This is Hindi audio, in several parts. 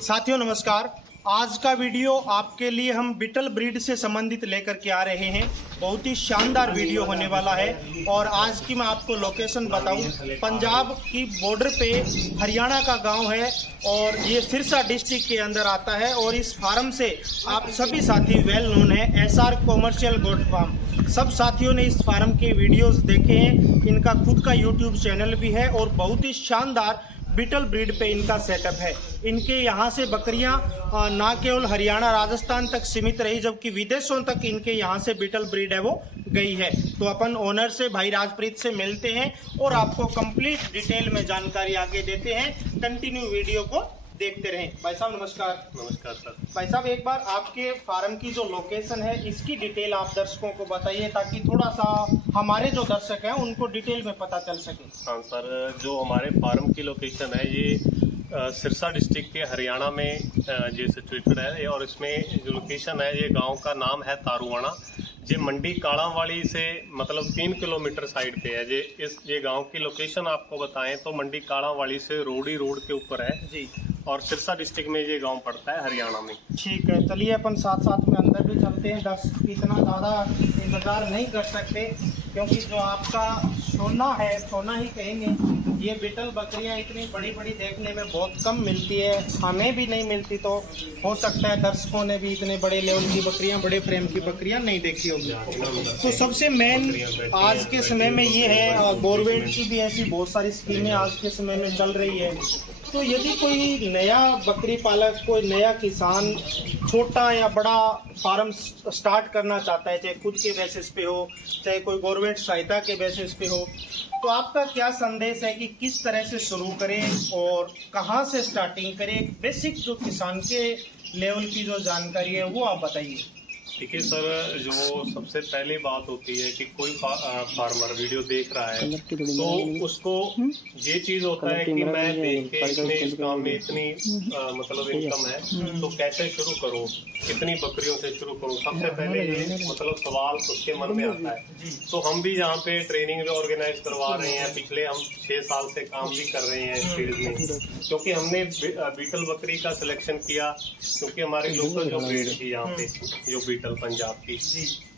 साथियों नमस्कार। आज का वीडियो आपके लिए हम बीटल ब्रीड से संबंधित लेकर के आ रहे हैं। बहुत ही शानदार वीडियो होने वाला है और आज की मैं आपको लोकेशन बताऊं, पंजाब की बॉर्डर पे हरियाणा का गांव है और ये सिरसा डिस्ट्रिक्ट के अंदर आता है। और इस फार्म से आप सभी साथी वेल नोन है, एसआर कॉमर्शियल गोट फार्म। सब साथियों ने इस फार्म के वीडियोस देखे हैं। इनका खुद का यूट्यूब चैनल भी है और बहुत ही शानदार बीटल ब्रीड पे इनका सेटअप है। इनके यहाँ से बकरियां ना केवल हरियाणा राजस्थान तक सीमित रही, जबकि विदेशों तक इनके यहाँ से बीटल ब्रीड है वो गई है। तो अपन ओनर से भाई राजप्रीत से मिलते हैं और आपको कंप्लीट डिटेल में जानकारी आगे देते हैं। कंटिन्यू वीडियो को देखते रहें। भाई साहब नमस्कार। नमस्कार सर। भाई साहब एक बार आपके फार्म की जो लोकेशन है इसकी डिटेल आप दर्शकों को बताइए, ताकि थोड़ा सा हमारे जो दर्शक हैं उनको डिटेल में पता चल सके। हाँ सर, जो हमारे फार्म की लोकेशन है ये सिरसा डिस्ट्रिक्ट के हरियाणा में ये सिचुएटेड है। और इसमें जो लोकेशन है ये गांव का नाम है तारुआना। ये मंडी काड़ावाली से मतलब 3 किलोमीटर साइड पे है। ये गांव की लोकेशन आपको बताएं तो मंडी काड़ावाली से रोडी रोड के ऊपर है जी, और सिरसा डिस्ट्रिक्ट में ये गांव पड़ता है हरियाणा में। ठीक है, चलिए अपन साथ साथ में अंदर भी चलते हैं। दर्शक इतना ज़्यादा इंतज़ार नहीं कर सकते क्योंकि जो आपका सोना है, सोना ही कहेंगे। ये बीटल बकरियां इतनी बड़ी बड़ी देखने में बहुत कम मिलती है, हमें भी नहीं मिलती। तो हो सकता है दर्शकों ने भी इतने बड़े लेवल की बकरियां, बड़े फ्रेम की बकरियां नहीं देखी होगी। तो सबसे मेन आज के समय में ये है, गवर्नमेंट की भी ऐसी बहुत सारी स्कीमें आज के समय में चल रही है। तो यदि कोई नया बकरी पालक, कोई नया किसान छोटा या बड़ा फार्म स्टार्ट करना चाहता है, चाहे खुद के बेसिस पे हो, चाहे कोई गवर्नमेंट सहायता के बेसिस पे हो, तो आपका क्या संदेश है कि किस तरह से शुरू करें और कहां से स्टार्टिंग करें? बेसिक जो किसान के लेवल की जो जानकारी है वो आप बताइए। देखिए सर, जो सबसे पहली बात होती है कि कोई फार्मर वीडियो देख रहा है तो उसको ये चीज होता है कि मैं देख के इसमें इस काम में इतनी मतलब इनकम है तो कैसे शुरू करूं, कितनी बकरियों से शुरू करूं। सबसे पहले ये मतलब सवाल उसके मन में आता है। तो हम भी यहाँ पे ट्रेनिंग भी ऑर्गेनाइज करवा रहे हैं। पिछले हम 6 साल से काम भी कर रहे हैं इस फील्ड में, क्योंकि हमने बीटल बकरी का सिलेक्शन किया क्योंकि हमारी लोकल जो ब्रीड थी यहाँ पे जो बीटल पंजाब की।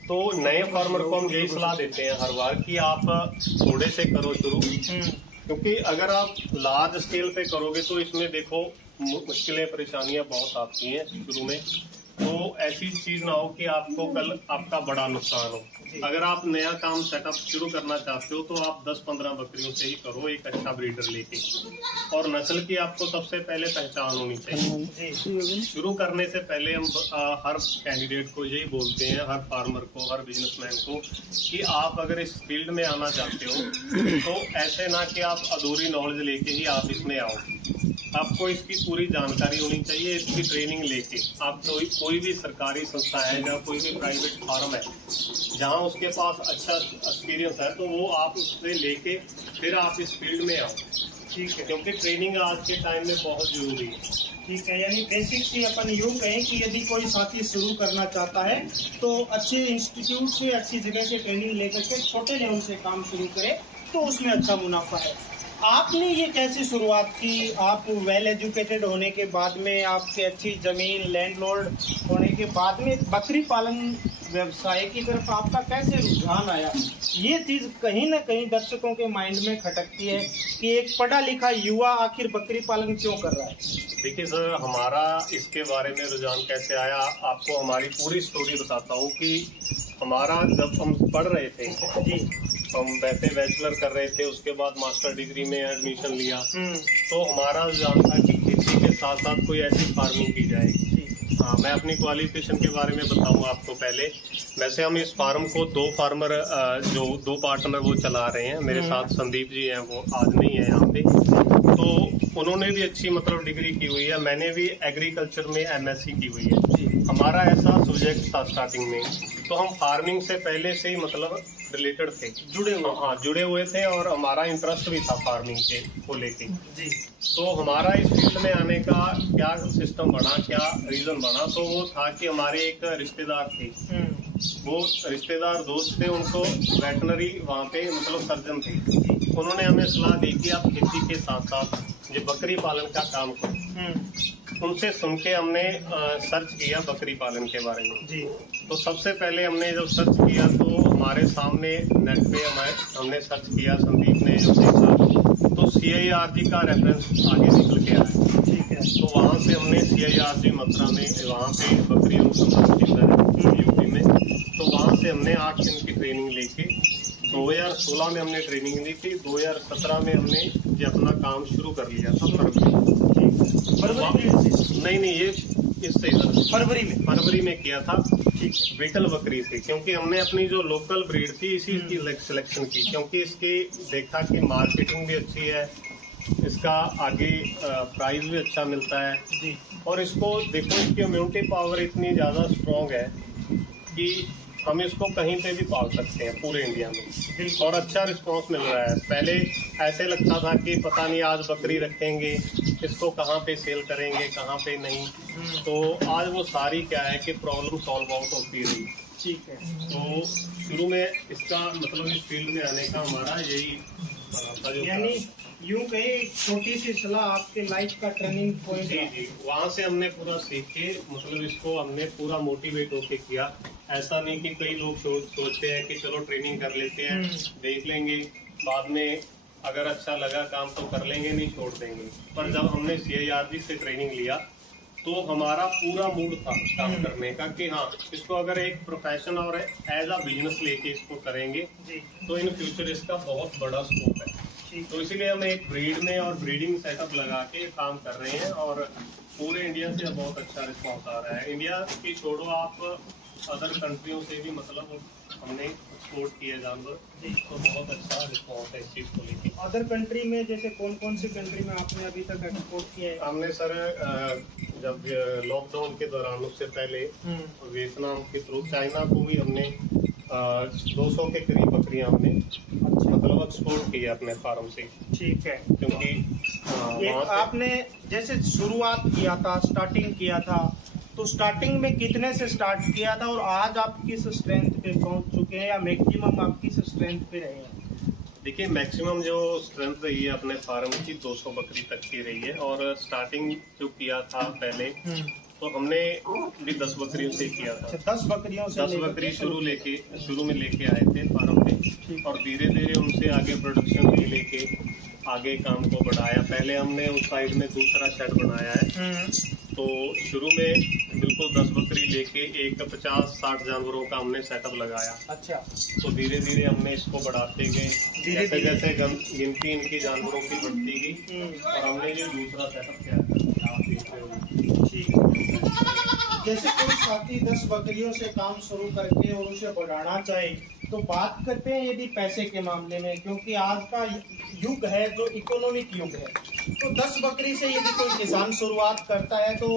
तो नए फार्मर को हम यही सलाह देते हैं हर बार कि आप थोड़े से करो शुरू, क्योंकि अगर आप लार्ज स्केल पे करोगे तो इसमें देखो मुश्किलें परेशानियां बहुत आती हैं शुरू में। तो ऐसी चीज ना हो कि आपको कल आपका बड़ा नुकसान हो। अगर आप नया काम सेटअप शुरू करना चाहते हो तो आप 10-15 बकरियों से ही करो, एक अच्छा ब्रीडर लेके। और नस्ल की आपको सबसे पहले पहचान होनी चाहिए। शुरू करने से पहले हम हर कैंडिडेट को यही बोलते हैं, हर फार्मर को, हर बिजनेसमैन को, कि आप अगर इस फील्ड में आना चाहते हो तो ऐसे ना कि आप अधूरी नॉलेज लेके ही आप इसमें आओ। आपको इसकी पूरी जानकारी होनी चाहिए। इसकी ट्रेनिंग लेके आप कोई भी सरकारी संस्था है या कोई भी प्राइवेट फार्म है जहां उसके पास अच्छा एक्सपीरियंस है तो वो आप उससे लेके फिर आप इस फील्ड में आओ। ठीक है, क्योंकि ट्रेनिंग आज के टाइम में बहुत जरूरी है। ठीक है, यानी बेसिक से अपन यूँ कहें कि यदि कोई साथी शुरू करना चाहता है तो अच्छे इंस्टीट्यूट से, अच्छी जगह से ट्रेनिंग लेकर के छोटे लेवल से काम शुरू करे तो उसमें अच्छा मुनाफा है। आपने ये कैसे शुरुआत की? आप वेल एजुकेटेड होने के बाद में, आपकी अच्छी जमीन, लैंडलॉर्ड होने के बाद में बकरी पालन व्यवसाय की तरफ आपका कैसे रुझान आया? ये चीज कहीं ना कहीं दर्शकों के माइंड में खटकती है कि एक पढ़ा लिखा युवा आखिर बकरी पालन क्यों कर रहा है। देखिए सर, हमारा इसके बारे में रुझान कैसे आया, आपको हमारी पूरी स्टोरी बताता हूँ। कि हमारा जब हम पढ़ रहे थे जी, हम वैसे बैचलर कर रहे थे, उसके बाद मास्टर डिग्री में एडमिशन लिया, तो हमारा रुझान था कि खेती के साथ साथ कोई ऐसी फार्मिंग की जाएगी। हाँ, मैं अपनी क्वालिफिकेशन के बारे में बताऊंगा आपको पहले। वैसे हम इस फार्म को 2 फार्मर जो 2 पार्टनर वो चला रहे हैं। मेरे साथ संदीप जी हैं, वो आज नहीं है यहाँ पे। तो उन्होंने भी अच्छी मतलब डिग्री की हुई है, मैंने भी एग्रीकल्चर में MSc की हुई है। हमारा ऐसा सब्जेक्ट था स्टार्टिंग में, तो हम फार्मिंग से पहले से ही मतलब रिलेटेड थे, जुड़े हुए थे और हमारा इंटरेस्ट भी था फार्मिंग के को लेके जी। तो हमारा इस फील्ड में आने का क्या सिस्टम बना, क्या रीजन बना, तो वो था कि हमारे एक रिश्तेदार थे, वो रिश्तेदार दोस्त थे, उनको वेटनरी वहाँ पे मतलब सर्जन थे। उन्होंने हमें सलाह दी कि आप खेती के साथ साथ ये बकरी पालन का काम करो। उनसे सुन के हमने सर्च किया बकरी पालन के बारे में जी। तो सबसे पहले हमने जब सर्च किया तो हमारे सामने नेट पे हमने सर्च किया, संदीप ने जब देखा तो CIRG का रेफरेंस आगे निकल के आया। ठीक है। तो वहाँ से हमने CIRG मथुरा में, वहाँ पे बकरी अनुसंधान केंद्र है यूपी में, तो वहाँ से हमने 8 दिन की ट्रेनिंग लेके 2016 में हमने ट्रेनिंग ली थी। 2017 में हमने ये अपना काम शुरू कर लिया था नहीं ये इससे फरवरी में किया था बीटल बकरी से, क्योंकि हमने अपनी जो लोकल ब्रीड थी इसी की सिलेक्शन की, क्योंकि इसकी देखा कि मार्केटिंग भी अच्छी है, इसका आगे प्राइस भी अच्छा मिलता है जी। और इसको देखो इसकी इम्यूनिटी पावर इतनी ज़्यादा स्ट्रॉन्ग है कि हम इसको कहीं पे भी पाल सकते हैं पूरे इंडिया में, और अच्छा रिस्पांस मिल रहा है। पहले ऐसे लगता था कि पता नहीं आज बकरी रखेंगे इसको कहाँ पे सेल करेंगे कहाँ पे नहीं, तो आज वो सारी क्या है कि प्रॉब्लम सॉल्व आउट होती रही। ठीक है। तो शुरू में इसका मतलब इस फील्ड में आने का हमारा यही यानी यूं कहे छोटी सी सलाह आपके लाइफ का टर्निंग पॉइंट। जी, वहाँ से हमने पूरा सीख के मतलब इसको हमने पूरा मोटिवेट होके किया। ऐसा नहीं कि कई लोग सोचते हैं कि चलो ट्रेनिंग कर लेते हैं, देख लेंगे, बाद में अगर अच्छा लगा काम तो कर लेंगे, नहीं छोड़ देंगे। पर जब हमने CIRG से ट्रेनिंग लिया तो हमारा पूरा मूड था काम करने का कि हाँ इसको अगर एक प्रोफेशन और एज अ बिजनेस लेके इसको करेंगे तो इन फ्यूचर इसका बहुत बड़ा स्कोप है। तो इसीलिए हम एक ब्रीड में और ब्रीडिंग सेटअप लगा के काम कर रहे हैं, और पूरे इंडिया से बहुत अच्छा रिस्पॉन्स आ रहा है। इंडिया की छोड़ो, आप अदर कंट्रियों से भी मतलब हमने एक्सपोर्ट किए जानवर, तो बहुत अच्छा रिस्पॉन्स है इस चीज़ को लेकर। अदर कंट्री में जैसे कौन कौन सी कंट्री में आपने अभी तक एक्सपोर्ट किया है? हमने सर जब लॉकडाउन के दौरान उससे पहले वियतनाम के थ्रू चाइना को भी हमने 200 के करीब बकरियां हमने मतलब एक्सपोर्ट किया अपने फार्म से। ठीक है। क्योंकि आपने जैसे शुरुआत किया था, स्टार्टिंग किया था, तो स्टार्टिंग में कितने से स्टार्ट किया था और आज आप किस स्ट्रेंथ पे पहुंच चुके हैं, या मैक्सिमम आप किस स्ट्रेंथ पे रहे हैं? देखिए मैक्सिमम जो स्ट्रेंथ रही है अपने फार्म की 200 बकरी तक की रही है, और स्टार्टिंग जो किया था पहले तो हमने भी 10 बकरियों से किया था। 10 बकरियों से 10 बकरी शुरू में लेके आए थे फार्म पे, और धीरे धीरे उनसे आगे प्रोडक्शन लेके आगे काम को बढ़ाया। पहले हमने उस साइड में दूसरा शेड बनाया है, तो शुरू में बिल्कुल 10 बकरी लेके एक 50-60 जानवरों का हमने सेटअप लगाया। अच्छा। तो धीरे धीरे हमने इसको बढ़ाते गए, जैसे जैसे गिनती इनकी जानवरों की बढ़ती गई, और हमने ये दूसरा सेटअप किया आप देख रहे हो। जैसे कोई साथी 10 बकरियों से काम शुरू करके और उसे बढ़ाना चाहे, तो बात करते हैं यदि पैसे के मामले में, क्योंकि आज का युग है जो इकोनॉमिक युग है, तो 10 बकरी से यदि कोई किसान शुरुआत करता है तो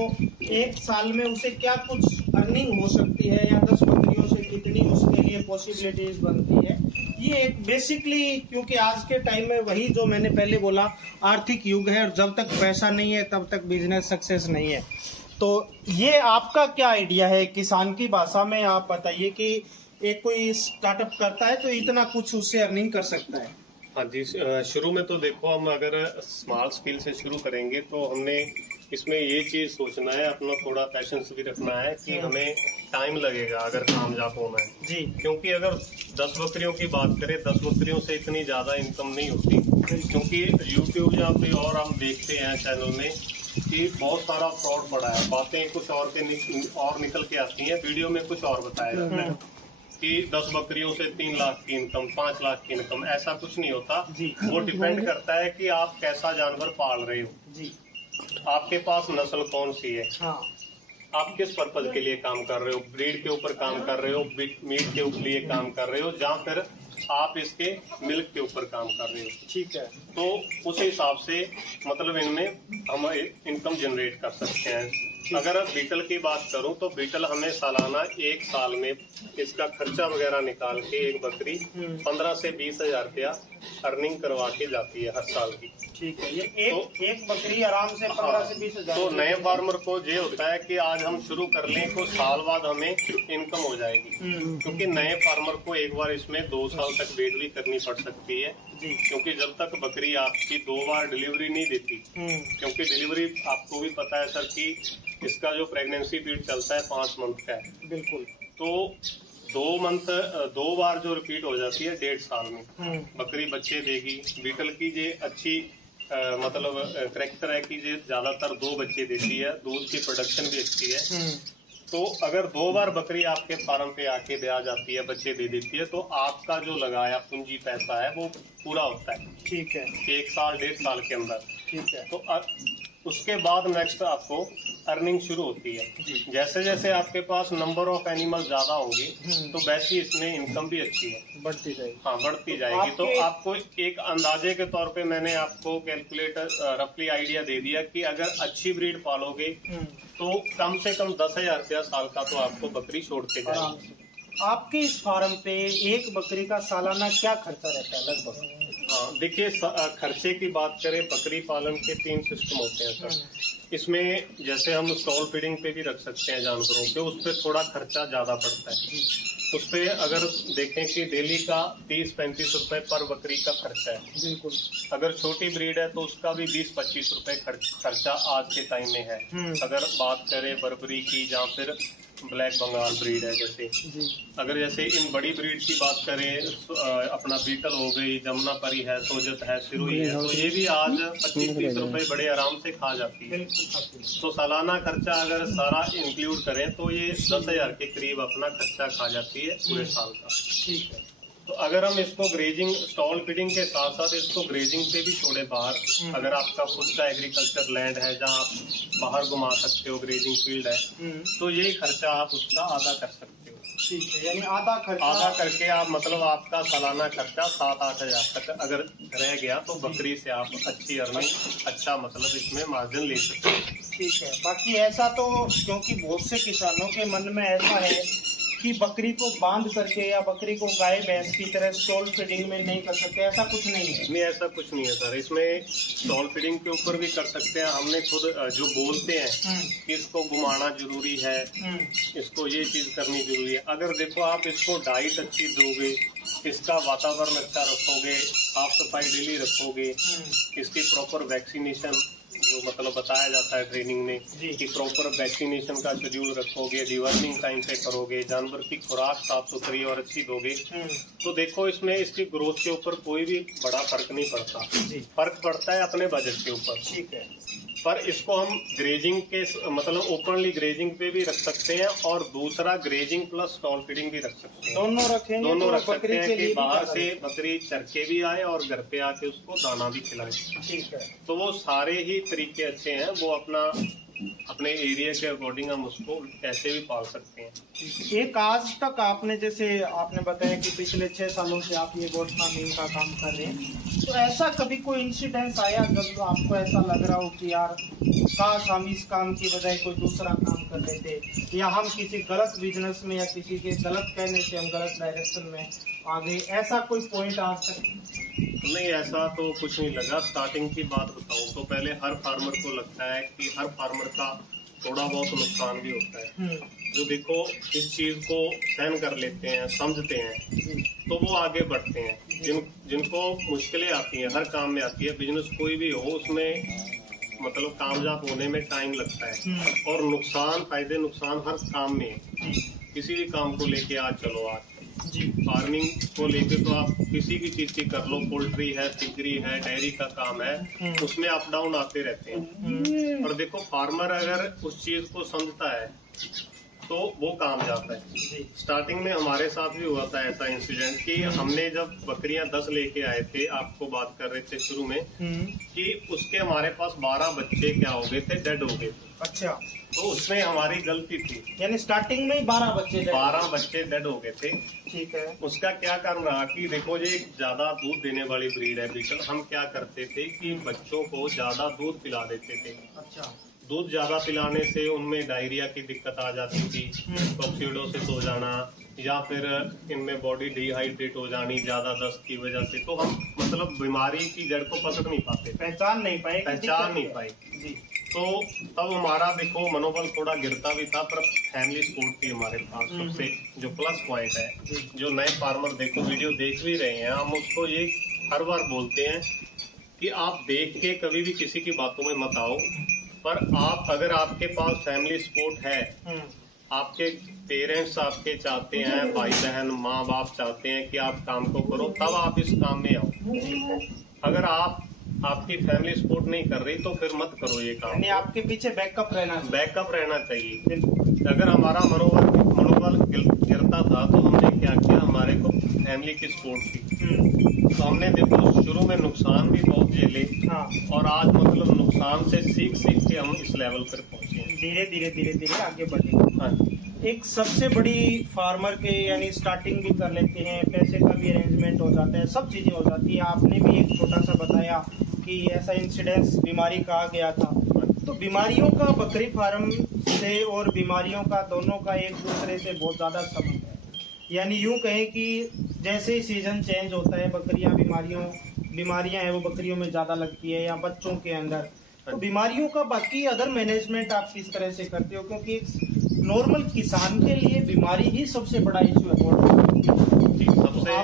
एक साल में उसे क्या कुछ अर्निंग हो सकती है, या 10 बकरियों से कितनी उसके लिए पॉसिबिलिटीज बनती है? ये एक बेसिकली, क्योंकि आज के टाइम में वही जो मैंने पहले बोला, आर्थिक युग है, और जब तक पैसा नहीं है तब तक बिजनेस सक्सेस नहीं है। तो ये आपका क्या आइडिया है किसान की भाषा में? आप बताइए कि एक कोई स्टार्टअप करता है तो इतना कुछ उससे अर्निंग कर सकता है। हाँ जी, शुरू में तो देखो हम अगर स्मॉल स्केल से शुरू करेंगे तो हमने इसमें ये चीज सोचना है, अपना थोड़ा पैशंस भी रखना है कि हमें टाइम लगेगा अगर कामयाब होना है जी। क्योंकि अगर 10 बकरियों की बात करें, 10 बकरियों से इतनी ज्यादा इनकम नहीं होती, क्योंकि यूट्यूब जहाँ पे और हम देखते हैं चैनल में कि बहुत सारा फ्रॉड पड़ा है, बातें कुछ और निकल के आती हैं, वीडियो में कुछ और बताया जाता है कि 10 बकरियों से 3 लाख की इनकम, 5 लाख की इनकम। ऐसा कुछ नहीं होता। वो डिपेंड करता है कि आप कैसा जानवर पाल रहे हो जी, आपके पास नस्ल कौन सी है, हाँ। आप किस पर्पज के लिए काम कर रहे हो, ब्रीड के ऊपर काम कर रहे हो, मीट के लिए काम कर रहे हो, जहाँ फिर आप इसके मिल्क के ऊपर काम कर रहे हो, ठीक है। तो उस हिसाब से मतलब इनमें हम इनकम जनरेट कर सकते हैं। अगर बीटल की बात करूं तो बीटल हमें सालाना 1 साल में इसका खर्चा वगैरह निकाल के एक बकरी 15 से 20 हजार रुपया अर्निंग करवा के जाती है हर साल की। ठीक है, ये एक बकरी आराम से 15 से 20 हजार। तो नए फार्मर को ये होता है कि आज हम शुरू कर लें तो साल बाद हमें इनकम हो जाएगी, क्योंकि नए फार्मर को एक बार इसमें 2 साल तक वेट भी करनी पड़ सकती है जी। क्योंकि जब तक बकरी आपकी 2 बार डिलीवरी नहीं देती, क्योंकि डिलीवरी आपको भी पता है सर कि इसका जो प्रेगनेंसी पीरियड चलता है 5 मंथ का है। बिल्कुल। तो 2 बार जो रिपीट हो जाती है 1.5 साल में बकरी बच्चे देगी। बीटल की ये अच्छी मतलब करेक्टर है कि ये ज्यादातर 2 बच्चे देती है, दूध की प्रोडक्शन भी अच्छी है। तो अगर 2 बार बकरी आपके फार्म पे आके ब्याह जाती है, बच्चे दे देती है, तो आपका जो लगाया पूंजी पैसा है वो पूरा होता है। ठीक है। 1 साल 1.5 साल के अंदर। ठीक है। तो उसके बाद नेक्स्ट आपको अर्निंग शुरू होती है। जैसे जैसे आपके पास नंबर ऑफ एनिमल ज्यादा होंगे तो वैसी इसमें इनकम भी अच्छी है, बढ़ती जाएगी। हाँ, बढ़ती जाएगी। तो आपको एक अंदाजे के तौर पे मैंने आपको कैलकुलेटर रफली आइडिया दे दिया कि अगर अच्छी ब्रीड पालोगे तो कम से कम 10,000 रुपया साल का तो आपको बकरी छोड़ के जाएगी। आपके इस फार्म पे एक बकरी का सालाना क्या खर्चा रहता है लगभग? हाँ, देखिए खर्चे की बात करें, बकरी पालन के 3 सिस्टम होते हैं सर। इसमें जैसे हम स्टॉल फीडिंग पे भी रख सकते हैं जानवरों के, उस पर थोड़ा खर्चा ज्यादा पड़ता है। उस पे अगर देखें कि डेली का 30-35 रुपए पर बकरी का खर्चा है। बिल्कुल। अगर छोटी ब्रीड है तो उसका भी 20-25 रुपए खर्चा आज के टाइम में है। अगर बात करें बर्बरी की या फिर ब्लैक बंगाल ब्रीड है जैसे, अगर जैसे इन बड़ी ब्रीड की बात करें, अपना बीटल हो गई, जमुनापरी है, सोजत है, सिरोही है, तो ये भी आज 25-30 रुपए बड़े आराम से खा जाती है। तो सालाना खर्चा अगर सारा इंक्लूड करें तो ये 10,000 के करीब अपना खर्चा खा जाती है पूरे साल का। ठीक है। तो अगर हम इसको ग्रेजिंग स्टॉल फीडिंग के साथ साथ इसको ग्रेजिंग पे भी छोड़े बाहर, अगर आपका खुद का एग्रीकल्चर लैंड है जहाँ आप बाहर घुमा सकते हो, ग्रेजिंग फील्ड है, तो ये खर्चा आप उसका आधा कर सकते हो। ठीक है, यानी आधा करके आप मतलब आपका सालाना खर्चा 7-8 हजार तक अगर रह गया तो बकरी से आप अच्छी अर्निंग, अच्छा मतलब इसमें मार्जिन ले सकते हैं। ठीक है। बाकी ऐसा तो क्योंकि बहुत से किसानों के मन में ऐसा है कि बकरी को बांध करके या बकरी को गाय भैंस की तरह स्टॉल फीडिंग में नहीं कर सकते, ऐसा कुछ नहीं है। नहीं, ऐसा कुछ नहीं है सर। इसमें स्टॉल फीडिंग के ऊपर भी कर सकते हैं। हमने खुद जो बोलते हैं कि इसको घुमाना जरूरी है, इसको ये चीज करनी जरूरी है। अगर देखो आप इसको डाइट अच्छी दोगे, इसका वातावरण अच्छा रखोगे, साफ सफाई डेली रखोगे, इसकी प्रॉपर वैक्सीनेशन जो मतलब बताया जाता है ट्रेनिंग में कि प्रॉपर वैक्सीनेशन का शेड्यूल रखोगे, डिवर्मिंग टाइम पे करोगे, जानवर की खुराक साफ सुथरी और अच्छी दोगे, तो देखो इसमें इसकी ग्रोथ के ऊपर कोई भी बड़ा फर्क नहीं पड़ता। फर्क पड़ता है अपने बजट के ऊपर। ठीक है। पर इसको हम ग्रेजिंग के मतलब ओपनली ग्रेजिंग पे भी रख सकते हैं और दूसरा ग्रेजिंग प्लस स्टॉल फीडिंग भी रख सकते हैं। दोनों रखेंगे, दोनों रख सकते हैं कि बाहर से बकरी चर के भी आए और घर पे आके उसको दाना भी खिलाए। ठीक है। तो वो सारे ही तरीके अच्छे हैं, वो अपने एरिया के अकॉर्डिंग हम उसको कैसे भी पाल सकते हैं। एक आज तक आपने जैसे आपने बताया कि पिछले 6 सालों से आप ये गोट फार्मिंग का काम कर रहे हैं, तो ऐसा कभी कोई इंसिडेंस आया जब आपको ऐसा लग रहा हो कि यार काश हम इस काम की बजाय कोई दूसरा काम कर लेते, या हम किसी गलत बिजनेस में या किसी के गलत कहने से हम गलत डायरेक्शन में आ गए, ऐसा कोई पॉइंट आज तक? नहीं, ऐसा तो कुछ नहीं लगा। स्टार्टिंग की बात बताऊं तो पहले हर फार्मर को लगता है कि हर फार्मर का थोड़ा बहुत नुकसान भी होता है। जो देखो इस चीज को सहन कर लेते हैं, समझते हैं, तो वो आगे बढ़ते हैं। जिनको मुश्किलें आती हैं, हर काम में आती है, बिजनेस कोई भी हो उसमें मतलब कामयाब होने में टाइम लगता है, और नुकसान फायदे नुकसान हर काम में है। किसी भी काम को लेके आज चलो, आज फार्मिंग को लेके तो आप किसी भी चीज की कर लो, पोल्ट्री है, पिगरी है, डेयरी का काम है, उसमें अप डाउन आते रहते हैं। और देखो फार्मर अगर उस चीज को समझता है तो वो काम जाता है। स्टार्टिंग में हमारे साथ भी हुआ था ऐसा इंसिडेंट कि हमने जब बकरियां 10 लेके आए थे, आपको बात कर रहे थे शुरू में, कि उसके हमारे पास 12 बच्चे क्या हो गए थे, डेड हो गए थे। अच्छा, तो उसमें हमारी गलती थी, यानी स्टार्टिंग में ही 12 बच्चे डेड हो गए थे। ठीक है। उसका क्या कारण रहा कि देखो ये ज्यादा दूध देने वाली ब्रीड है बीटल। हम क्या करते थे कि बच्चों को ज्यादा दूध पिला देते थे। अच्छा। दूध ज्यादा पिलाने से उनमें डायरिया की दिक्कत आ जाती थी, टॉक्सिडोसिस हो जाना, या फिर इनमें बॉडी डिहाइड्रेट हो जानी ज्यादा दस्त की वजह से, तो हम मतलब बीमारी की जड़ को पकड़ नहीं पाते, पहचान नहीं पाए जी। तो तब हमारा देखो मनोबल थोड़ा गिरता भी था, पर फैमिली सपोर्ट थी हमारे पास सबसे जो प्लस पॉइंट है। जो नए फार्मर देखो वीडियो देख भी रहे हैं, हम उसको ये हर बार बोलते हैं कि आप देख के कभी भी किसी की बातों में मत आओ, पर आप अगर आपके पास फैमिली सपोर्ट है, आपके पेरेंट्स आपके चाहते हैं, भाई बहन माँ बाप चाहते हैं कि आप काम को करो, तब आप इस काम में आओ। अगर आपकी फैमिली सपोर्ट नहीं कर रही तो फिर मत करो ये काम। यानी आपके पीछे बैकअप रहना चाहिए। अगर हमारा मनोबल गिरता था तो हमने क्या किया, हमारे को फैमिली की सपोर्ट थी, तो हमने देखो शुरू में नुकसान भी बहुत झेले, और आज मतलब नुकसान से सीख के हम इस लेवल पर पहुंचे हैं। धीरे आगे बढ़े। एक सबसे बड़ी फार्मर के यानी स्टार्टिंग भी कर लेते हैं, पैसे का भी अरेंजमेंट हो जाता है, सब चीजें हो जाती है। आपने भी एक छोटा सा बताया कि ऐसा इंसिडेंस बीमारी का आ गया था, तो बीमारियों का बकरी फार्म से और बीमारियों का दोनों का एक दूसरे से बहुत ज्यादा संबंध है। यानी यूं कहें कि जैसे ही सीजन चेंज होता है, बीमारियां हैं वो बकरियों में ज्यादा लगती है या बच्चों के अंदर, तो बीमारियों का बाकी अदर मैनेजमेंट आप किस तरह से करते हो? क्योंकि एक नॉर्मल किसान के लिए बीमारी ही सबसे बड़ा इशू है।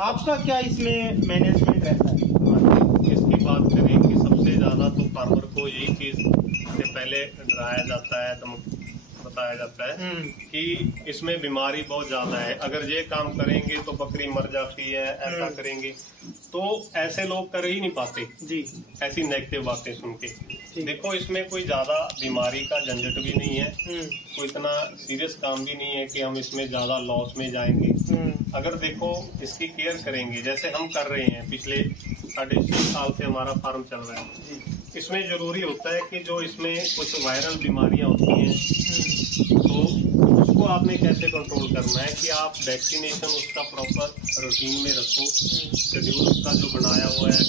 आपका क्या इसमें मैनेजमेंट रहता है? इसकी बात करें कि सबसे ज्यादा तो फार्मर को यही चीज से पहले डराया जाता है, बताया जाता है कि इसमें बीमारी बहुत ज्यादा है, अगर ये काम करेंगे तो बकरी मर जाती है, ऐसा करेंगे, तो ऐसे लोग कर ही नहीं पाते जी, ऐसी नेगेटिव बातें सुन के। देखो इसमें कोई ज्यादा बीमारी का झंझट भी नहीं है, कोई इतना सीरियस काम भी नहीं है कि हम इसमें ज्यादा लॉस में जाएंगे। अगर देखो इसकी केयर करेंगे जैसे हम कर रहे हैं, पिछले 6.5 साल से हमारा फार्म चल रहा है, इसमें जरूरी होता है कि जो इसमें कुछ वायरल बीमारियां होती हैं तो उसको आपने कैसे कंट्रोल करना है कि आप वैक्सीनेशन उसका प्रॉपर रूटीन में रखो, शेड्यूल उसका जो बनाया हुआ है,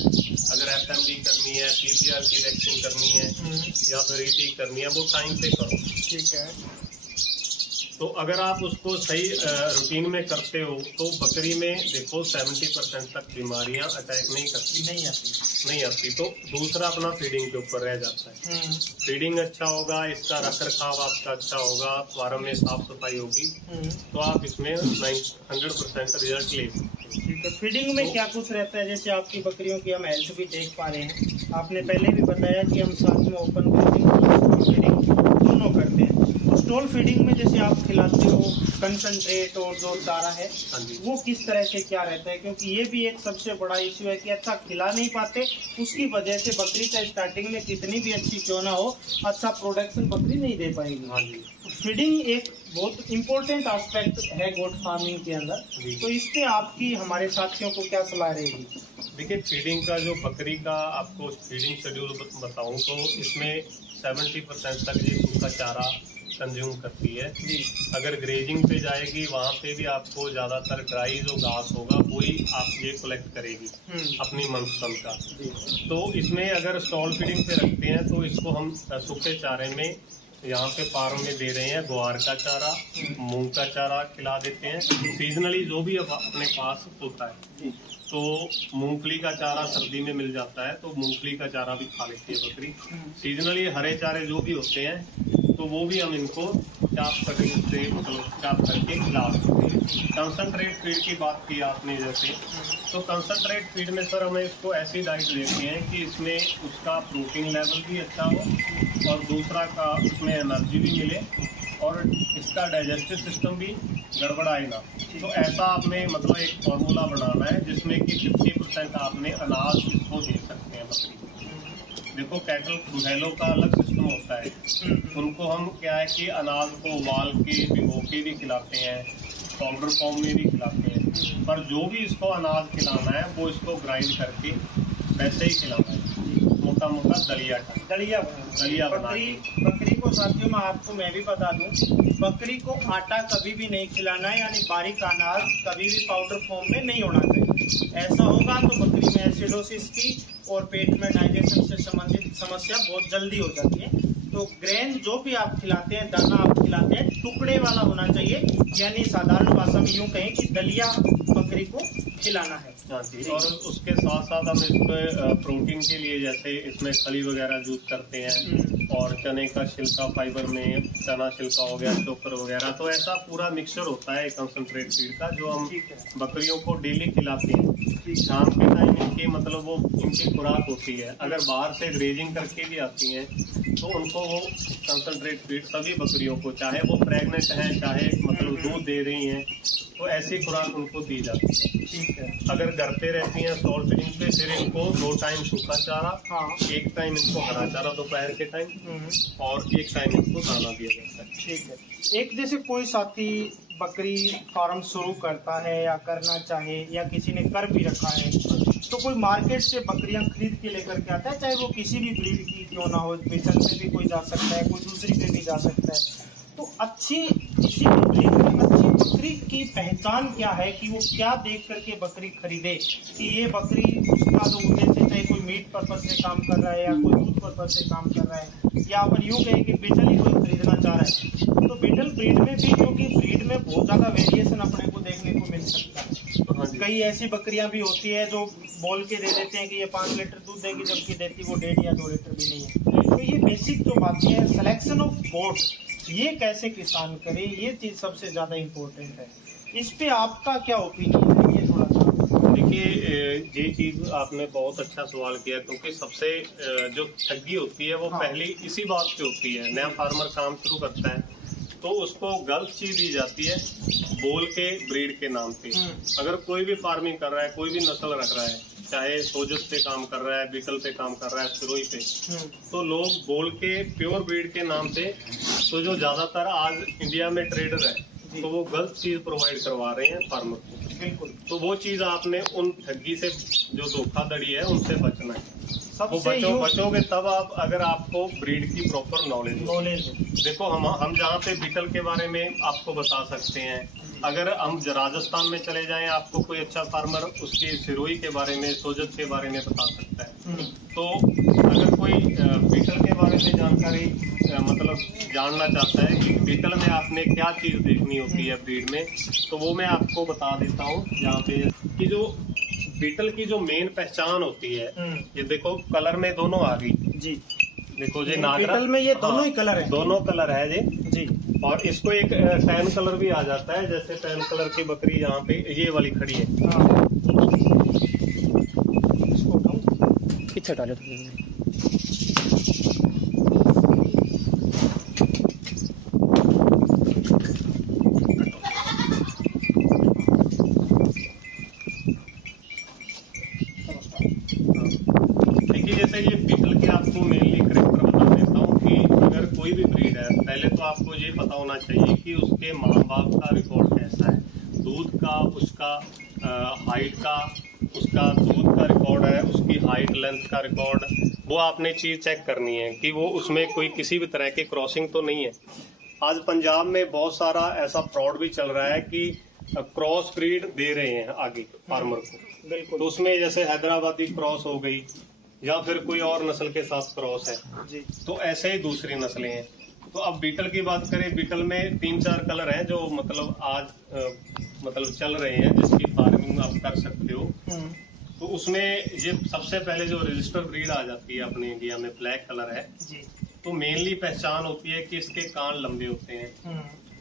अगर FMD करनी है, PCR की वैक्सीन करनी है या फिर ET करनी है, वो टाइम पे करो, ठीक है। तो अगर आप उसको सही रूटीन में करते हो तो बकरी में देखो 70% तक बीमारियां अटैक नहीं आती। तो दूसरा अपना फीडिंग के ऊपर रह जाता है। फीडिंग अच्छा होगा, इसका रख रखाव आपका अच्छा होगा, फार्म में साफ सफाई होगी, तो आप इसमें 100% रिजल्ट ले सकते हैं। तो फीडिंग में क्या कुछ रहता है? जैसे आपकी बकरियों की हम हेल्थ भी देख पा रहे हैं, आपने पहले भी बताया कि हम साथ में ओपन फीडिंग दोनों करते हैं। तो स्टॉल फीडिंग में जैसे आप खिलाते हो कंसंट्रेट और जो चारा है वो किस तरह से क्या रहता है? क्योंकि ये भी एक सबसे बड़ा इश्यू है कि अच्छा खिला नहीं पाते, उसकी वजह से बकरी का स्टार्टिंग में कितनी भी अच्छी क्यों ना हो, अच्छा प्रोडक्शन बकरी नहीं दे पाएगी। फीडिंग एक बहुत इम्पोर्टेंट एस्पेक्ट है गोट फार्मिंग के अंदर, तो इस पे आपकी हमारे साथियों को क्या सलाह रहेगी? देखिए फीडिंग का जो बकरी का आपको फीडिंग शेड्यूल बताऊं तो इसमें 70% तक ये सूखा चारा कंज्यूम करती है। अगर ग्रेजिंग पे जाएगी वहाँ पे भी आपको ज्यादातर ड्राई जो घास होगा वही आप ये कलेक्ट करेगी अपनी मनपसंद का। तो इसमें अगर स्टॉल फीडिंग पे रखते हैं तो इसको हम सूखे चारे में यहाँ पे फार्म में दे रहे हैं, ग्वार का चारा, मूंग का चारा खिला देते हैं, सीजनली जो भी अपने पास होता है। तो मूंगफली का चारा सर्दी में मिल जाता है तो मूंगफली का चारा भी खा लेती है बकरी। सीजनली हरे चारे जो भी होते हैं तो वो भी हम इनको चाप करके खिला सकते हैं। कंसंट्रेट फीड की बात की आपने जैसे, तो कंसंट्रेट फीड में सर हमें इसको ऐसी डाइट देते हैं कि इसमें उसका प्रोटीन लेवल भी अच्छा हो और दूसरा का उसमें एनर्जी भी मिले और इसका डाइजेस्टिव सिस्टम भी गड़बड़ाए ना। तो ऐसा आपने मतलब एक फॉर्मूला बनाना है जिसमें कि 50% आपने अनाज इसको दे सकते हैं बकरी। देखो कैटल बैलों का अलग सिस्टम होता है, उनको हम क्या है कि अनाज को उबाल के भिगो के भी खिलाते हैं, पाउडर फॉर्म में भी खिलाते हैं, पर जो भी इसको अनाज खिलाना है वो इसको ग्राइंड करके वैसे ही खिलाना है, मोटा मोटा दलिया बकरी को साथियों में आपको मैं भी बता दूं, बकरी को आटा कभी भी नहीं खिलाना है, यानी बारीक अनाज कभी भी पाउडर फॉर्म में नहीं होना चाहिए। ऐसा होगा तो बकरी में एसिडोसिस की और पेट में डाइजेशन से संबंधित समस्या बहुत जल्दी हो जाती है। तो ग्रेन जो भी आप खिलाते हैं, दाना आप खिलाते हैं, टुकड़े वाला होना चाहिए, यानी साधारण भाषा में यूं कहें कि दलिया बकरी को खिलाना है। हाँ जी। और उसके साथ साथ हम इसमें प्रोटीन के लिए जैसे इसमें खली वगैरह यूज करते हैं, और चने का छिलका फाइबर में चना छिलका हो गया, चोकर वगैरह, तो ऐसा पूरा मिक्सचर होता है कंसंट्रेट फीड का जो हम बकरियों को डेली खिलाते हैं। शाम के टाइम इनकी मतलब वो इनकी खुराक होती है। अगर बाहर से ग्रेजिंग करके भी आती हैं तो उनको वो कंसंट्रेट फीड सभी बकरियों को, चाहे वो प्रेग्नेंट हैं चाहे मतलब दूध दे रही हैं, तो ऐसी खुराक उनको दी जाती है। ठीक है। अगर करते रहती हैं सॉल्ट फीडिंग पे, फिर इनको 2 टाइम सूखा चारा, हाँ। 1 टाइम इनको हरा चारा दोपहर के टाइम, और 1 टाइम इनको दाना दिया जाता है। ठीक है। एक जैसे कोई साथी बकरी फार्म शुरू करता है या करना चाहे, या किसी ने कर भी रखा है, तो कोई मार्केट से बकरियां खरीद के लेकर के आता है, चाहे वो किसी भी ब्रीड की क्यों ना हो, बेचन से भी कोई जा सकता है, कोई दूसरी पे भी जा सकता है। तो अच्छी किसी भी ब्रीड में अच्छी बकरी की पहचान क्या है, कि वो क्या देख करके बकरी खरीदे, कि ये बकरी उसका जो उद्देश्य, चाहे कोई मीट पर्पज से काम कर रहा है या कोई दूध पर्पज से काम कर रहा है, या अपन यूँ कहें कि बीटल ही कोई खरीदना चाह रहा है, तो बीटल ब्रीड में भी, क्योंकि ब्रीड में बहुत ज़्यादा वेरिएशन अपने को देखने को मिल सकता है। कई ऐसी बकरियां भी होती है जो बोल के दे देते हैं कि ये 5 लीटर दूध देगी, जबकि देती वो 1.5 या 2 लीटर भी नहीं है। तो ये बेसिक जो बातें हैं, सिलेक्शन ऑफ गोट, ये कैसे किसान करे, ये चीज सबसे ज्यादा इम्पोर्टेंट है। इस पे आपका क्या ओपिनियन है, ये थोड़ा सा देखिए। ये चीज आपने बहुत अच्छा सवाल किया, क्योंकि सबसे जो ठगी होती है वो पहली इसी बात पे होती है। नया फार्मर काम शुरू करता है तो उसको गलत चीज दी जाती है बोल के ब्रीड के नाम पे। अगर कोई भी फार्मिंग कर रहा है, कोई भी नस्ल रख रहा है, चाहे सोजत पे काम कर रहा है, बीटल पे काम कर रहा है, सिरोही पे, तो लोग बोल के प्योर ब्रीड के नाम पे, तो जो ज्यादातर आज इंडिया में ट्रेडर है तो वो गलत चीज प्रोवाइड करवा रहे हैं फार्मर को। बिल्कुल। तो वो चीज आपने उन ठगी से, जो धोखाधड़ी है, उनसे बचना है। वो बचोगे तब आप, अगर आपको ब्रीड की प्रॉपर नॉलेज देखो, हम जहाँ पे बीटल के बारे में आपको बता सकते हैं। अगर हम राजस्थान में चले जाएं, आपको कोई अच्छा फार्मर उसकी सिरोही के बारे में, सोजत के बारे में बता सकता है। तो अगर कोई बीटल के बारे में जानकारी मतलब जानना चाहता है कि बीटल में आपने क्या चीज देखनी होती है ब्रीड में, तो वो मैं आपको बता देता हूँ यहाँ पे। कि जो बीटल की जो मेन पहचान होती है, ये देखो कलर में दोनों आ गई जी। देखो जी, नागरा बीटल में ये दोनों ही कलर है, दोनों कलर है जी। और इसको एक टैन कलर भी आ जाता है, जैसे टैन कलर की बकरी यहाँ पे ये वाली खड़ी है। पीछे डाले जैसे ये बीटल के आपको मेनली करेक्टर बता देता हूँ कि अगर कोई भी ब्रीड है, पहले तो आपको ये पता होना चाहिए कि उसके माँ बाप का रिकॉर्ड कैसा है, दूध का, उसका हाइट का, उसका दूध का रिकॉर्ड है, उसकी हाइट लेंथ का रिकॉर्ड, वो आपने चीज चेक करनी है कि वो उसमें कोई किसी भी तरह की क्रॉसिंग तो नहीं है। आज पंजाब में बहुत सारा ऐसा फ्रॉड भी चल रहा है कि क्रॉस ब्रीड दे रहे हैं आगे फार्मर को। बिल्कुल। तो उसमें जैसे हैदराबादी क्रॉस हो गई, या फिर कोई और नस्ल के साथ क्रॉस है जी। तो ऐसे ही दूसरी नस्लें हैं। तो अब बीटल की बात करें, बीटल में 3-4 कलर हैं जो मतलब आज मतलब चल रहे हैं, जिसकी फार्मिंग आप कर सकते हो। तो उसमें ये सबसे पहले जो रजिस्टर ब्रीड आ जाती है अपने इंडिया में, ब्लैक कलर है जी। तो मेनली पहचान होती है कि इसके कान लंबे होते हैं,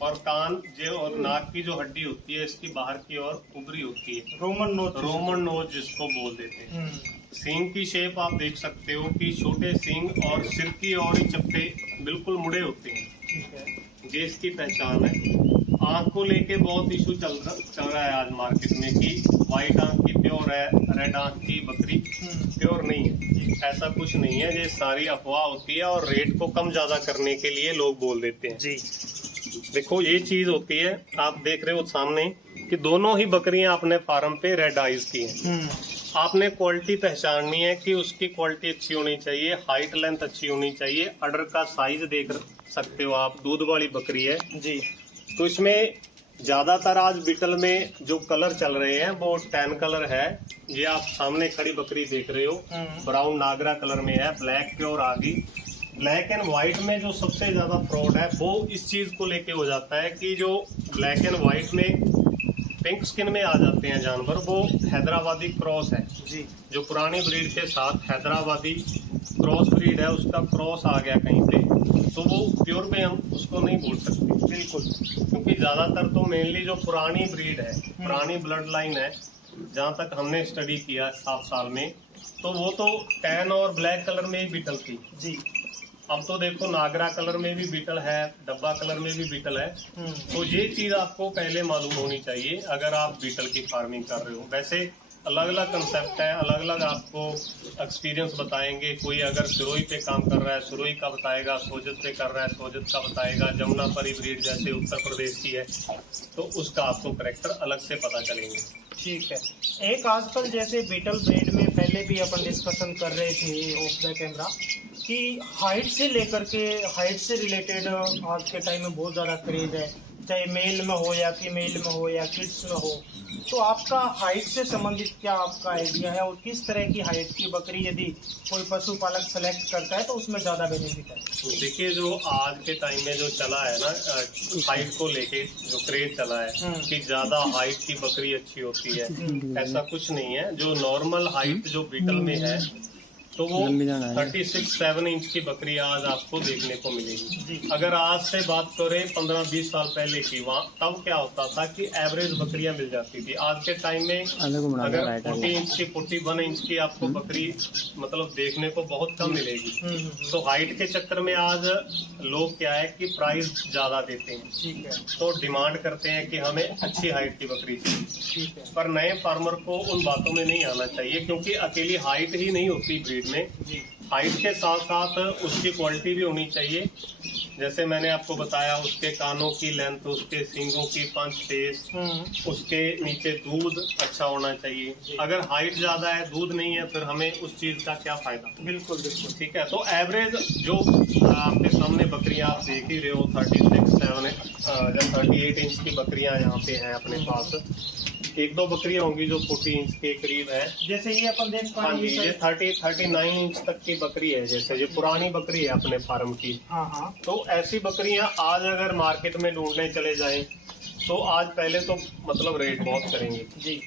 और कान जो और नाक की जो हड्डी होती है इसकी बाहर की ओर उभरी होती है, रोमन नोज जिसको बोल देते हैं। सींग की शेप आप देख सकते हो कि छोटे सींग और सिर की ओर ही चप्टे बिल्कुल मुड़े होते हैं, ये इसकी पहचान है। आंख को लेके बहुत इशू चल रहा है आज मार्केट में कि व्हाइट आंख की प्योर है, रेड आंख की बकरी प्योर नहीं है। ऐसा कुछ नहीं है, ये सारी अफवाह होती है और रेट को कम ज्यादा करने के लिए लोग बोल देते हैं जी। देखो ये चीज होती है, आप देख रहे हो सामने कि दोनों ही बकरियां अपने फार्म पे रेड आइज की हैं। आपने क्वालिटी पहचाननी है कि उसकी क्वालिटी अच्छी होनी चाहिए, हाइट लेंथ अच्छी होनी चाहिए, अडर का साइज देख सकते हो आप, दूध वाली बकरी है जी। तो इसमें ज्यादातर आज बीटल में जो कलर चल रहे हैं वो टैन कलर है। ये आप सामने खड़ी बकरी देख रहे हो, ब्राउन नागरा कलर में है, ब्लैक प्योर आ गई, ब्लैक एंड व्हाइट में जो सबसे ज्यादा फ्रॉड है वो इस चीज को लेके हो जाता है कि जो ब्लैक एंड व्हाइट में पिंक स्किन में आ जाते हैं जानवर, वो हैदराबादी क्रॉस है जी। जो पुरानी ब्रीड के साथ हैदराबादी क्रॉस ब्रीड है, उसका क्रॉस आ गया कहीं पे, तो वो प्योर में हम उसको नहीं बोल सकते बिल्कुल, क्योंकि ज्यादातर तो मेनली जो पुरानी ब्रीड है, पुरानी ब्लड लाइन है, जहाँ तक हमने स्टडी किया 7 साल में, तो वो तो टैन और ब्लैक कलर में ही बीटल थी जी। अब तो देखो नागरा कलर में भी बीटल है, डब्बा कलर में भी बीटल है। तो ये चीज आपको पहले मालूम होनी चाहिए अगर आप बीटल की फार्मिंग कर रहे हो। वैसे अलग अलग कंसेप्ट है, अलग अलग आपको एक्सपीरियंस बताएंगे। कोई अगर सिरोही पे काम कर रहा है सिरोही का बताएगा, सोजत पे कर रहा है सोजत का बताएगा, जमुनापरी ब्रीड जैसे उत्तर प्रदेश की है तो उसका आपको करेक्टर अलग से पता चलेंगे। ठीक है। एक आजकल जैसे बीटल ब्रीड में पहले भी अपन डिस्कशन कर रहे थे ऑफ द कैमरा कि हाइट से लेकर के हाइट से रिलेटेड आज के टाइम में बहुत ज़्यादा क्रेज है, चाहे मेल में हो या फीमेल में हो या किड्स में हो। तो आपका हाइट से संबंधित क्या आपका आइडिया है और किस तरह की हाइट की बकरी यदि कोई पशुपालक सेलेक्ट करता है तो उसमें ज़्यादा बेनिफिट है? देखिए जो आज के टाइम में जो चला है ना हाइट को लेके जो क्रेज चला है कि ज्यादा हाइट की बकरी अच्छी होती है, ऐसा कुछ नहीं है। जो नॉर्मल हाइट जो बीटल में है तो वो 36-7 इंच की बकरी आज आपको देखने को मिलेगी। अगर आज से बात करें 15-20 साल पहले की, वहाँ तब क्या होता था कि एवरेज बकरियां मिल जाती थी। आज के टाइम में अगर 40 इंच की 41 इंच की आपको बकरी मतलब देखने को बहुत कम मिलेगी। तो हाइट के चक्कर में आज लोग क्या है कि प्राइस ज्यादा देते हैं, ठीक है, तो डिमांड करते हैं कि हमें अच्छी हाइट की बकरी चाहिए। ठीक है। पर नए फार्मर को उन बातों में नहीं आना चाहिए क्योंकि अकेली हाइट ही नहीं होती ब्रीड में। हाइट के साथ साथ उसकी क्वालिटी भी होनी चाहिए। जैसे मैंने आपको बताया उसके कानों की लेंथ, उसके सींगों की पंच फेस, उसके नीचे दूध अच्छा होना चाहिए। अगर हाइट ज्यादा है दूध नहीं है फिर हमें उस चीज का क्या फायदा। बिल्कुल बिल्कुल, ठीक है। तो एवरेज जो आपके सामने बकरियां आप देख ही रहे हो 36-7 या 38 इंच की बकरियां यहाँ पे हैं अपने पास। एक दो बकरियां होंगी जो 40 इंच के करीब है, जैसे ये अपन देख पा हाँ रहे जी, हैं। ये 39 इंच तक की बकरी है, जैसे ये पुरानी बकरी है अपने फार्म की। हाँ हाँ, तो ऐसी बकरियां आज अगर मार्केट में ढूंढने चले जाएं तो आज पहले तो मतलब रेट बहुत करेंगे जी।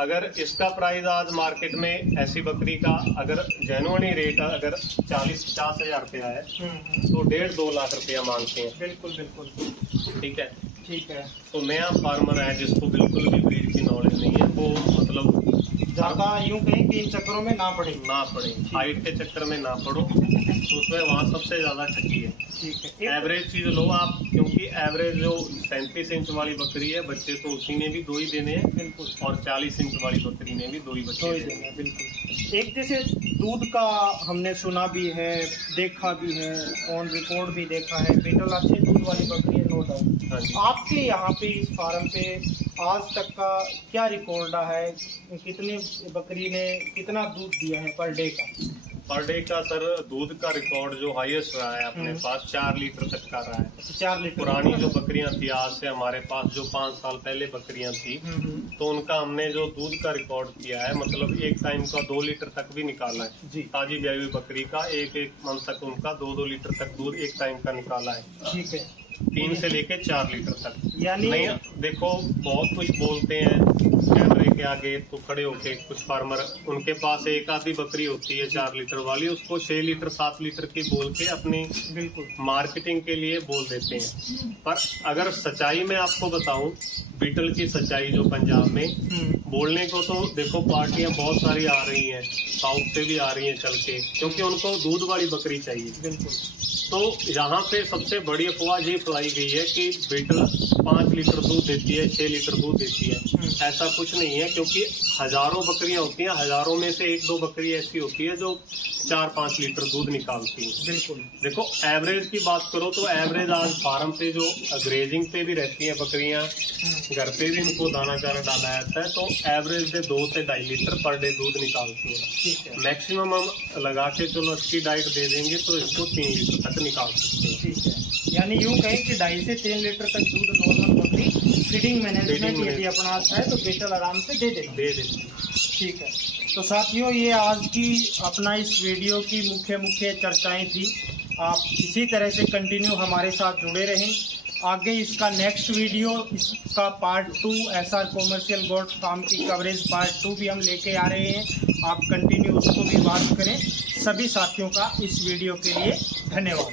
अगर इसका प्राइस आज मार्केट में ऐसी बकरी का अगर जेन्युइन रेट अगर 40-50 हजार रुपया है तो 1.5-2 लाख रुपया मांगते हैं। बिल्कुल बिल्कुल, ठीक है, ठीक है। तो नया फार्मर है जिसको बिल्कुल भी ब्रीड की नॉलेज नहीं है वो मतलब ज्यादा यूं कहीं कि इन चक्करों में ना पड़े, हाइट के चक्कर में ना पड़ो, तो उसमें वहाँ सबसे ज्यादा ठगी है। ठीक है। एवरेज चीज लो आप, क्योंकि एवरेज जो 37 इंच वाली बकरी है बच्चे तो उसी ने भी 2 ही देने हैं, बिल्कुल, और 40 इंच वाली बकरी ने भी 2 ही बच्चे देने हैं। बिल्कुल। एक जैसे दूध का हमने सुना भी है, देखा भी है, ऑन रिकॉर्ड भी देखा है, बीटल अच्छी दूध वाली बकरी है, नो डाउट। हाँ जी। आपके यहाँ पे इस फार्म पे आज तक का क्या रिकॉर्ड है, कितनी बकरी ने कितना दूध दिया है पर डे का? पर डे का सर दूध का रिकॉर्ड जो हाईएस्ट रहा है अपने पास 4 लीटर तक का रहा है। 4 लीटर। पुरानी जो बकरियां थी आज से हमारे पास जो 5 साल पहले बकरियां थी तो उनका हमने जो दूध का रिकॉर्ड किया है मतलब एक टाइम का 2 लीटर तक भी निकाला है जी। ताजी ब्याई हुई बकरी का एक मंथ तक उनका 2-2 लीटर तक दूध एक टाइम का निकाला है। ठीक है। 3 से लेके 4 लीटर तक। यानी नहीं देखो बहुत कुछ बोलते हैं कैमरे के आगे तो खड़े होके कुछ फार्मर, उनके पास एक आधी बकरी होती है 4 लीटर वाली, उसको 6 लीटर 7 लीटर की बोल के अपनी बिल्कुल मार्केटिंग के लिए बोल देते हैं। पर अगर सच्चाई में आपको बताऊं बीटल की सच्चाई जो पंजाब में बोलने को तो देखो पार्टियां बहुत सारी आ रही हैं, साउथ से भी आ रही हैं चल के, क्योंकि उनको दूध वाली बकरी चाहिए। बिल्कुल। तो यहाँ पे सबसे बड़ी अफवाह ये फैलाई गई है कि बीटल 5 लीटर दूध देती है, 6 लीटर दूध देती है। ऐसा कुछ नहीं है, क्योंकि हजारों बकरियां होती हैं, हजारों में से 1-2 बकरी ऐसी होती है जो 4-5 लीटर दूध निकालती है। बिल्कुल। देखो एवरेज की बात करो तो एवरेज आज फार्म पे जो ग्रेजिंग पे भी रहती है बकरियां, घर पे भी इनको दाना चारा डाला जाता है, तो एवरेज से 2 से 2.5 लीटर पर डे दूध निकालती है। ठीक है। मैक्सिमम हम लगा के चलो अच्छी डाइट दे देंगे तो इसको 3 लीटर तक निकाल सकते हैं। ठीक है। यानी यूं कहें कि 2.5 से 3 लीटर तक दूध नॉर्मल बकरी फीडिंग मैनेजमेंट यदि अपना आता है तो बीटल आराम से दे देती। ठीक है। तो साथियों ये आज की अपना इस वीडियो की मुख्य चर्चाएं थी आप इसी तरह से कंटिन्यू हमारे साथ जुड़े रहें। आगे इसका नेक्स्ट वीडियो, इसका part 2 SR commercial goat farm की कवरेज पार्ट 2 भी हम लेके आ रहे हैं। आप कंटिन्यू उसको भी बात करें। सभी साथियों का इस वीडियो के लिए धन्यवाद।